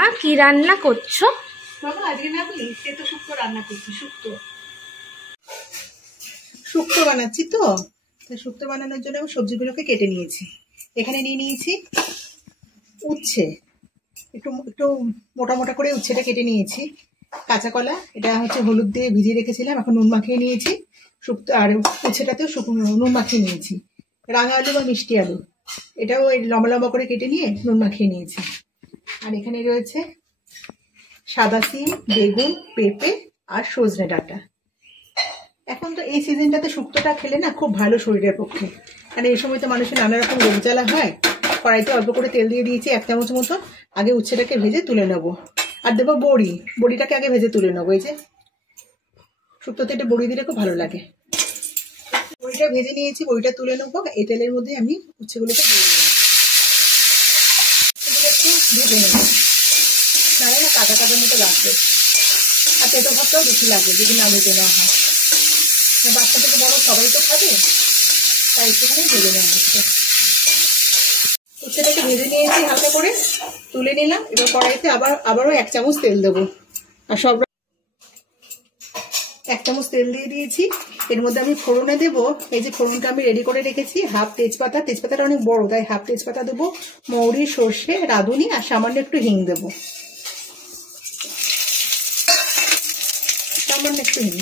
মা কি রান্না করছো? বাবা আজকে না বলি সে তো শুক্তো রান্না করছি। শুক্তো বানাচ্ছি তো। শুক্তো বানানোর জন্য আমি সবজিগুলোকে কেটে নিয়েছি। এখানে নিয়ে নিয়েছি উচ্ছে, একটু একটু মোটা মোটা করে উচ্ছেটা কেটে নিয়েছি। কাঁচা কলা, এটা হচ্ছে হলুদ দিয়ে ভিজিয়ে রেখেছিলাম, এখন নুন মাখিয়ে নিয়েছি। শুক্তো আর উচ্ছেটাতেও নুন মাখিয়ে নিয়েছি। রাঙা আলু বা মিষ্টি আলু, এটাও লম্বা লম্বা করে কেটে নিয়ে নুন মাখিয়ে নিয়েছি। আর এখানে রয়েছে সাদা সিম, বেগুন, পেঁপে আর সজনে ডাঁটা। এখন তো এই সিজনটাতে শুক্তোটা খেলে না খুব ভালো শরীরের পক্ষে, কারণ এই সময় তো মানুষের নানা রকম রোগ জ্বালা হয়। কড়াইতে অল্প করে তেল দিয়ে দিয়েছি 1 চামচ মতো। আগে উচ্ছেটাকে ভেজে তুলে নেবো। আর দেবো বড়িটাকে আগে ভেজে তুলে নেবো। এই যে শুক্তোতে এটা বড়ি দিলে খুব ভালো লাগে। বড়িটা ভেজে নিয়েছি, বড়িটা তুলে নেবো। এই তেলের মধ্যে আমি উচ্ছেগুলোকে দিয়ে দেবো। উচ্ছেগুলো একটু ভেজে নেবো, নাহলে না কাঁচা কাঁচার মতো লাগবে। আর তেতো ভাতটাও বেশি লাগবে যদি না ভেজে নেওয়া হয়। বাচ্চা থেকে বড় সবাই তো খাবে, তাই একটুখানি ভেজে নেওয়া হচ্ছে। উচ্ছেটাকে ভেজে নিয়েছি হালকা করে, তুলে নিলাম। এবার কড়াইতে আবারও 1 চামচ তেল দেবো। আর 1 চামচ তেল দিয়ে দিয়েছি। এর মধ্যে আমি ফোড়নে দেবো, এই যে ফোড়নটা আমি রেডি করে রেখেছি, হাফ তেজপাতা, তেজপাতাটা অনেক বড় তাই হাফ তেজপাতা দেবো, মৌরি, সর্ষে, রাঁধুনি আর সামান্য একটু হিং দেবো। সামান্য একটু হিং।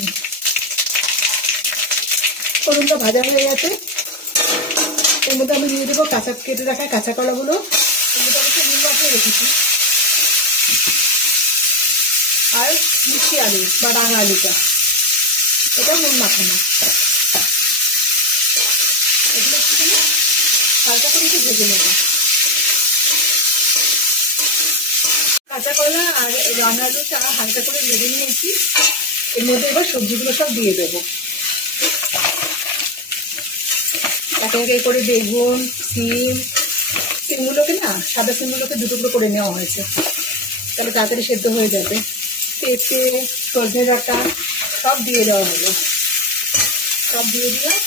ফোড়নটা ভাজা হয়ে গেছে। এর মধ্যে আমি দিয়ে দেবো কেটে রাখা কাঁচা কলাগুলো। এর মধ্যে আমি নুন মাখিয়ে রেখেছি। আর মিষ্টি আলু বা রাঙা আলুটা, এটাও নুন মাখানো। এগুলো একটুখানি হালকা করে একটু ভেজে নেব। কাঁচা কলা আর রাঙা আলুটা হালকা করে ভেজে নিয়েছি। এর মধ্যে এবার সবজিগুলো সব দিয়ে দেবো। একে একে করে বেগুন, সিমগুলোকে না, সাদা সিমগুলোকে 2 টুকরো করে নেওয়া হয়েছে, তাহলে তাড়াতাড়ি সেদ্ধ হয়ে যাবে। পেঁপে, সজনে ডাঁটা সব দিয়ে দেওয়া হলো, সব দিয়ে দিলাম।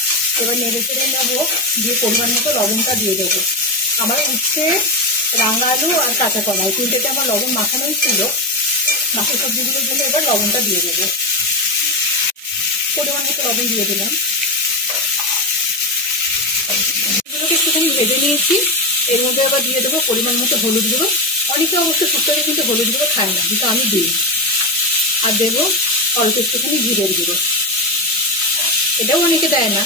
এবার নেড়ে চেড়ে নেবো, দিয়ে পরিমাণ মতো লবণটা দিয়ে দেবো। আমার উচ্ছে, রাঙা আলু আর কাঁচা কলা এই 3টেতে আমার লবণ মাখানোই ছিল। বাকি সবজিগুলোর জন্য এবার লবণটা দিয়ে দেবো। পরিমাণ মতো লবণ দিয়ে দিলাম। এগুলোকে একটুখানি ভেজে নিয়েছি। এর মধ্যে আবার দিয়ে দেবো পরিমাণ মতো হলুদ গুঁড়ো। অনেকে অবশ্য শুক্তোতে কিন্তু হলুদ গুঁড়ো খায় না, কিন্তু আমি দিই। আর দেবো অল্প একটুখানি জিরের গুঁড়ো, এটাও অনেকে দেয় না।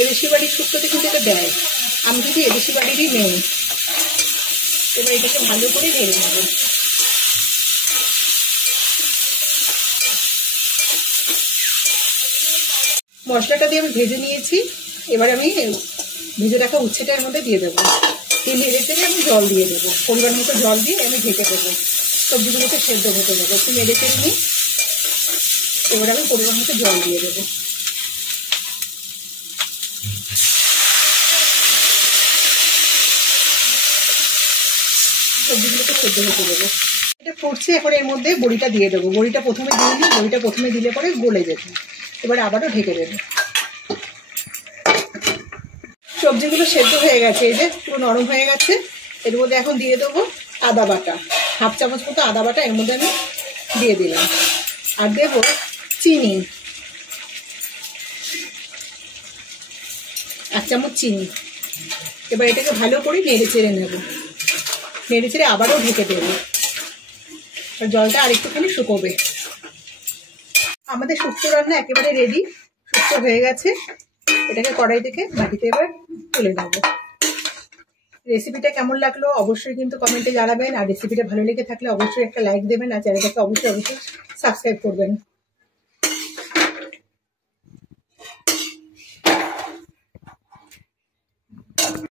এদেশি বাড়ির শুক্তোতে কিন্তু এটা দেয়, আমি কিন্তু এদেশি বাড়িরই নেই। এবার এটাকে ভালো করে নেড়ে নেব। মশলাটা দিয়ে আমি ভেজে নিয়েছি। এবার আমি ভেজে রাখা উচ্ছেটার মধ্যে দিয়ে দেবো। এই নেড়ে চেড়ে আমি জল দিয়ে দেবো, পরিমাণ মতো জল দিয়ে আমি ঢেকে দেবো। সবজিগুলোকে সেদ্ধ হতে দেবো। একটু নেড়ে চেড়ে নিই। এবার আমি পরিমাণ মতো জল দিয়ে দেবো। সবজিগুলোকে সেদ্ধ হতে দেবো। এটা ফুটছে, এখন এর মধ্যে বড়িটা দিয়ে দেবো। বড়িটা প্রথমে দিয়ে দিই, বড়িটা প্রথমে দিলে পরে গলে যেত। এবার আবারও ঢেকে দেবো। সবজিগুলো সেদ্ধ হয়ে গেছে, এই যে পুরো নরম হয়ে গেছে। এর মধ্যে এখন দিয়ে দেবো আদা বাটা, 1/2 চামচ মতো আদা বাটা এর মধ্যে আমি দিয়ে দিলাম। আর দেবো চিনি, 1 চামচ চিনি। এবার এটাকে ভালো করে নেড়ে চেড়ে নেব। নেড়ে চেড়ে আবারও ঢেকে দেবো। জলটা আর একটুখানি শুকোবে। আমাদের শুক্তো রান্না একেবারে রেডি, শুক্তো হয়ে গেছে। এটাকে কড়াই থেকে বাটিতে এবার তুলে নেব। রেসিপিটা কেমন লাগলো অবশ্যই কিন্তু কমেন্টে জানাবেন। আর রেসিপিটা ভালো লেগে থাকলে অবশ্যই একটা লাইক দেবেন, আর চ্যানেলটাকে অবশ্যই সাবস্ক্রাইব করবেন।